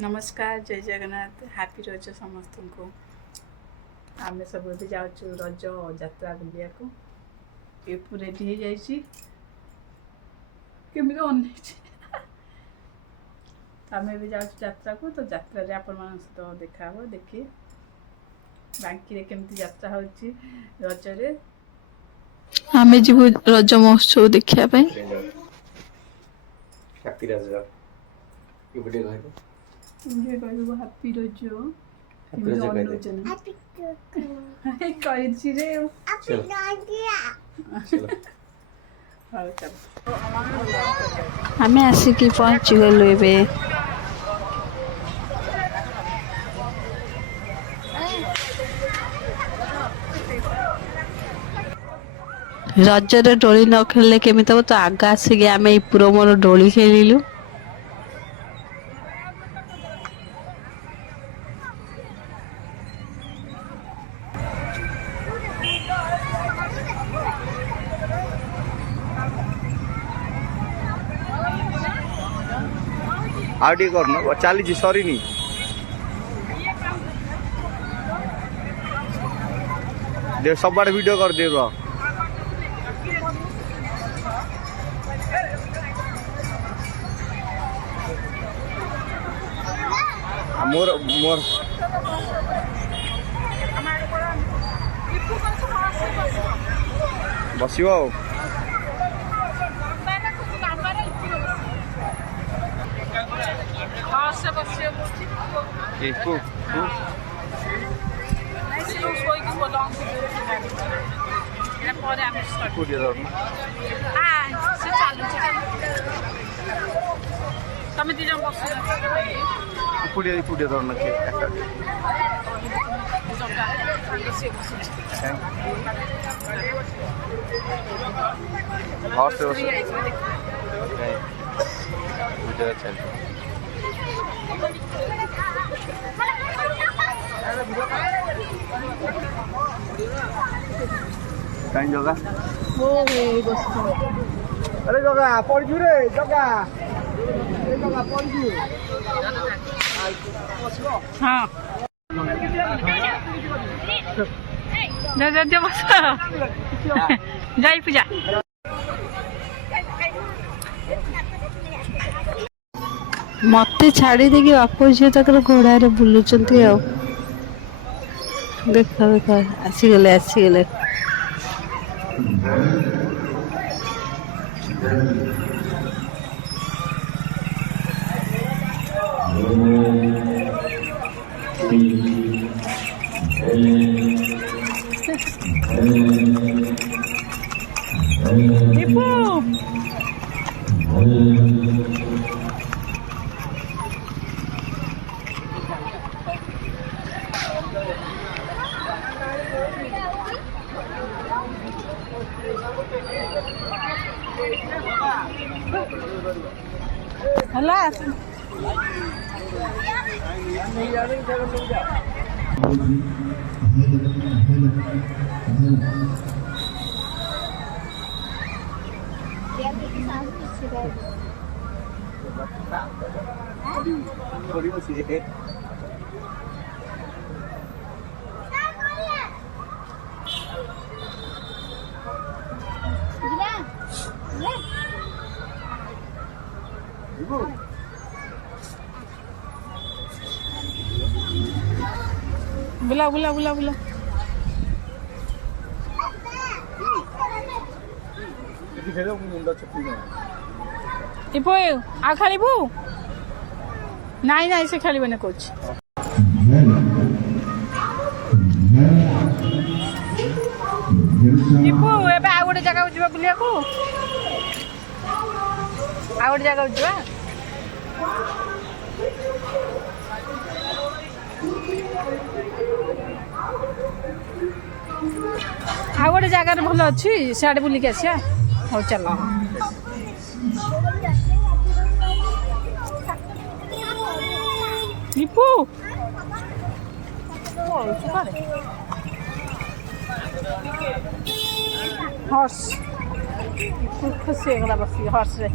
नमस्कार जय जगन्नाथ हैप्पी रज समस्त को आम सब ए जाऊँ रज यात्रा बुलिया को ये रेडी हो जाइए केमी अन आम ए जाऊँ यात्रा को तो यात्रा आपण मान सहित देखा हो देखिए बांकी केमती यात्रा हो रजरे आमे जीवु रज महोत्सव देखिया पे हैप्पी रज ये वीडियो कहबो मुझे कहबो हैप्पी रज हैप्पी रज हाय कहि छी रे चलो चलो हां चल आमे आसिकी पहुंची गलु एबे रजरे डोली न खेलले केमित तो आगा आसिके आमे पुरो मोर डोली खेलिलु आउटी करनो चली सरी नी दे सब बार वीडियो कर दे रो मोर मोर बसियो इसको तमे दी जन बस पुड़िया धरना के हॉर्स से वीडियो चल कहीं जगह वो बस अरे जगह पड़ जू रे जगह जगह पड़ जू हाँ जा जा जा बस जाई पूजा मते छाड़ी देकी बापू झील तक घोड़ा रे बुलुचंती आ देखा देखा आसी गले हला बुला बुला बुला बुला इपो आ खेलबू नाई नाई से खेल बने कोच इपो एबे आ गोटे जगह जिबा बुलिया को आ गोटे जगह जिबा आ गोटे जगार भल अच्छी सियाड़े बुलिक आसिया हो चल निपू हॉर्स खुशी हो गला बस हॉर्स रे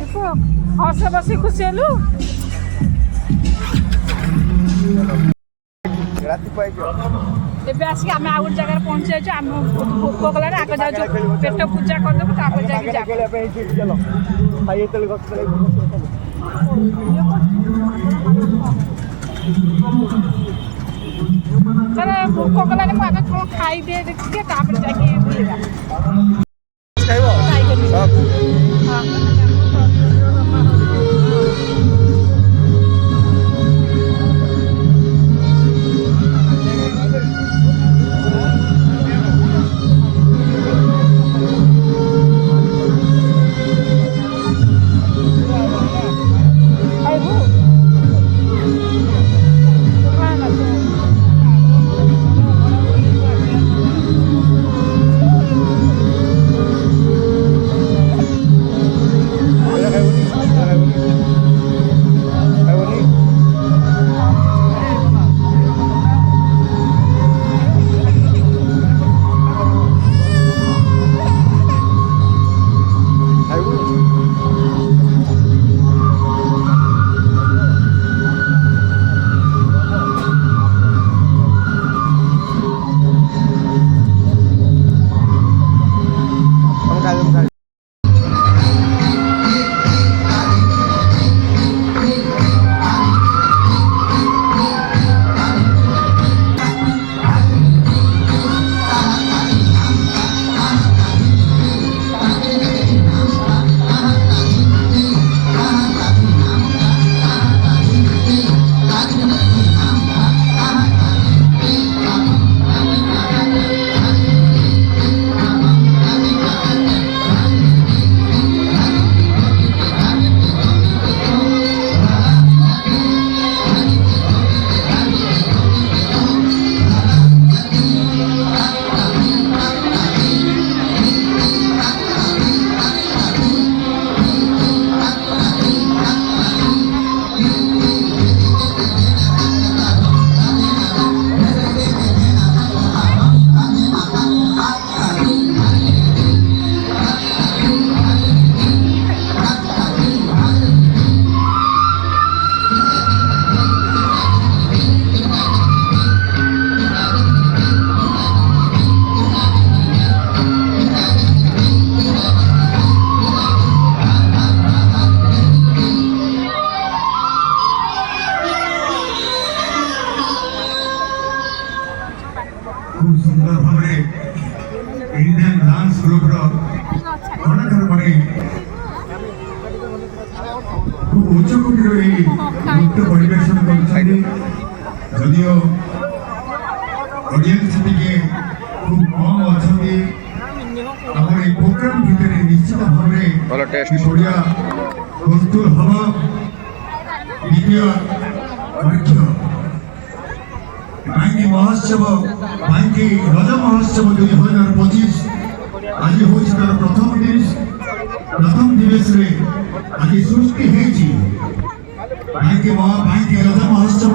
देखो हस बसी खुशी हेलु ରାତି ପାଇଛ ଏବେ ଆସିକି ଆମେ ଆଉ ଗୋଟେ ଜାଗାରେ ପହଞ୍ଚି ଯାଇଛୁ ଆମେ ଭୋକ କଲାଣି ଆଗ ଯାଉଛୁ ପେଟ ପୂଜା କରିଦେବୁ ତାପରେ ଯାଇକି ଯାବୁ ଖେଳିବା ପାଇଁ ହେଇଛି ଚାଲ ଖାଇ ଯେତେବେଳେ ଗଛ ତଳେ ତାହେଲେ ଭୋକ କଲାଣି ମୁଁ ଆଗ କ'ଣ ଖାଇଦିଏ ଦେଖିଦିଏ ତାପରେ ଯାଇକି ବୁଲିବା ଖାଇବ खूब सुंदर भाव इंडियन डांस ग्रुप कलाकार मैंने खूब उच्च कोटर नृत्य परिवेशन करियो ऑडियंस टिके खूब कम अच्छा प्रोग्राम भितर निश्चित भाव बढ़िया प्रस्तुत हम द्वितीय परीक्षा बांकी महोत्सव बांकी रज महोत्सव 2025 आज हूँ तार प्रथम दिवस आज सृष्टि बांकी रज महोत्सव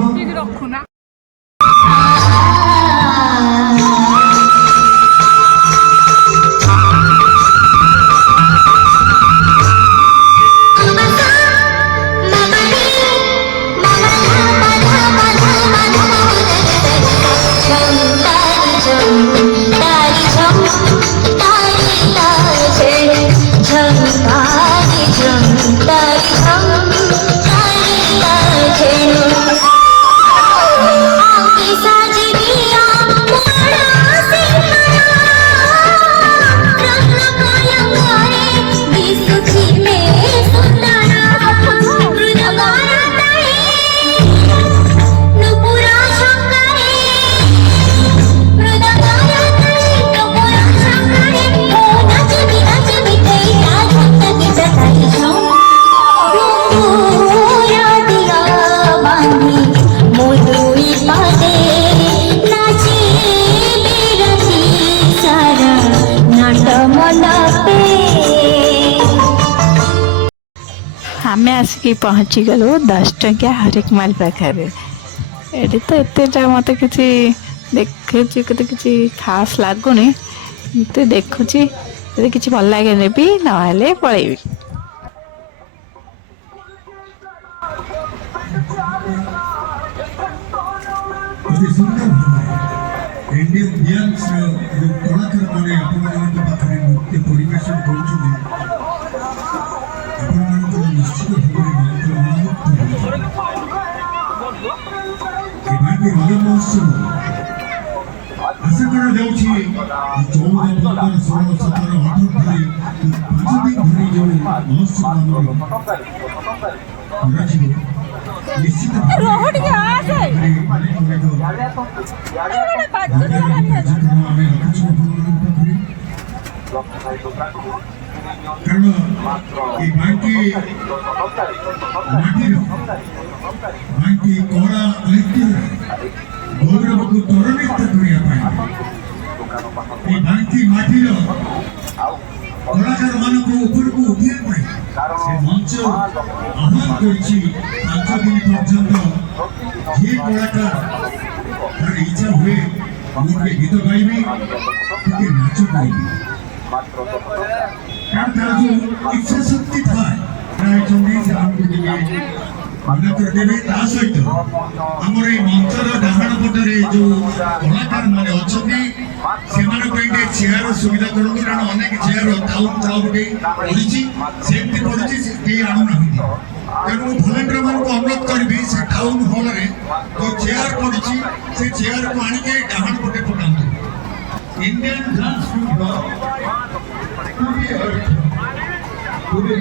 आमे आसिक पहुँची गलु 10 टंकिया हरेक माल पाखे ये तो एत मत कि देखुची किसी खास लगुनि देखुची कि भल लगे नेबी ना पलैबी अति सुंदर भाव इंडियन गेम्स जो कलाकार माने आपण पाखरे नृत्य परिवेशन करुछथि आपण निश्चित भाव में रज महोत्सव आशा करा जाउछि 14, 15, 16, 17, 18 धरि 5 दिन धरि जो महोत्सव निश्चित कारण ये बाकी कला ऐतिह्य गौरव को त्वरान्वित करने बाकी माटीर कलाकार मान ऊपर को उठे मंच आह्वान कर 5 दिन पर्यंत जे कलाकार तार इच्छा हुए मुझे गीत गाइबी टे नाच गाइबी कारण तार जो इच्छा शक्ति था देवे ता सहित आमर ये मंचर डाहाण पटरे जो कलाकार मैंने अच्छा चेयर सुविधा करूँ कारण अनेक चेयर टाउन क्लब पड़ी सेमती पड़ी आणुना तेणु भलेंटियर मान को अनुरोध करी से टाउन हॉल रे जो चेयर पड़ी से चेयर को आणिके डाहाण पटे पकातु इंडियन डांस पूरे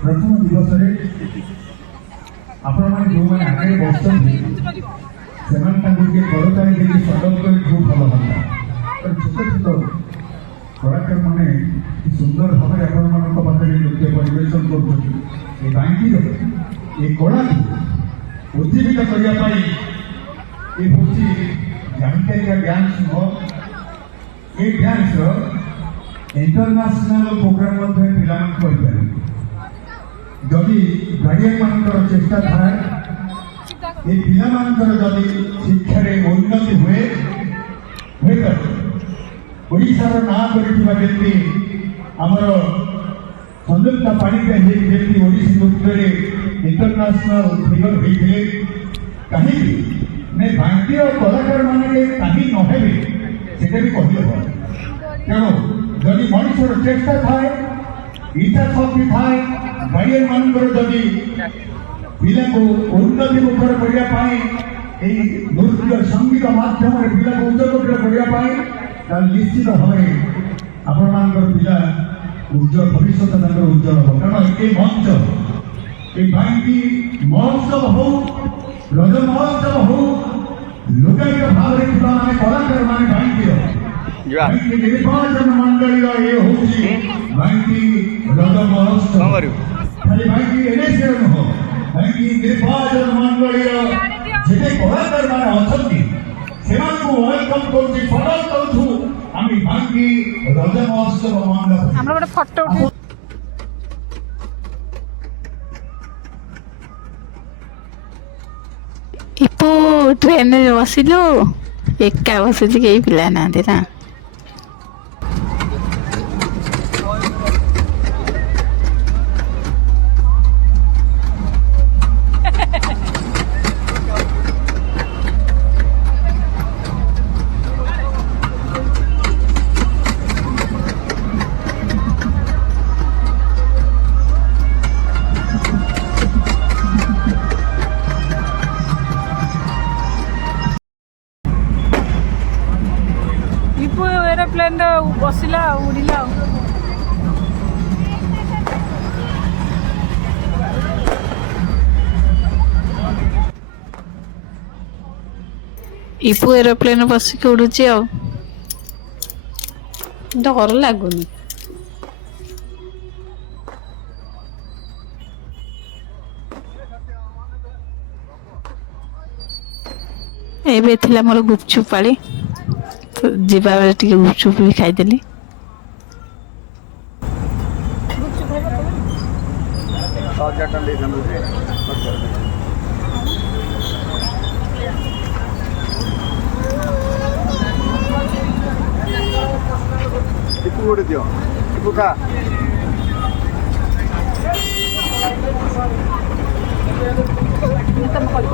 प्रथम दिवस आपण मैंने जो मैंने आगे बसते करताली देखिए स्वागत कर खूब भल लगा छोट छोट कलाकार मैंने सुंदर भाव आपण पाखे नृत्य परिवेशन कर कला को उज्जीवित करने हूँ जानकारिया डांस ये डांस इंटरनेशनल प्रोग्राम पिला जदि गार्डियन मान चेष्टा थाए ये पिला जदि शिक्षा उन्नति हुए ओडिशार ना करमि आमर संयुक्ता पाणिग्राही जमी ओडिशी नृत्य इंटरनेशनल फिगर होते कहीं नहीं भारतीय कलाकार माने कहीं नहेबे से भी कहब तेणु जदि मनुष्यर चेष्टा थाए इच्छा शक्ति थाए गार्डियन मान जदि पिला को उन्नति मुखर करने नृत्य संगीत मध्यम पिला को उद्योग करने निश्चित भाव आपण मान पिला उज्जवल भविष्य उज्जवल हो कारण ये मंच ये महोत्सव हो रज महोत्सव हो लोकायित भाव में कलाकार माने निर्वाचन मंडल ये हूँ रज महोत्सव खाली एनएसए नुह निर्वाचन मंडल जे कलाकार माने अच्छा वेलकम कर स्वागत करूँ आम रज महोत्सव फोटो इपो ट्रेन में बसिलु एका बसुची कई पिला ना ना एरोप्लेन बसला उड़िला इपु एरोप्लेन बसिक उड़ुची आ डर लगुनि एबे थिला मोर गुपचुप पाली तो जीवा बेले टिके गुपचुप भी खाईदेली टिपू दियो टिपू का ତମେ କରିବ।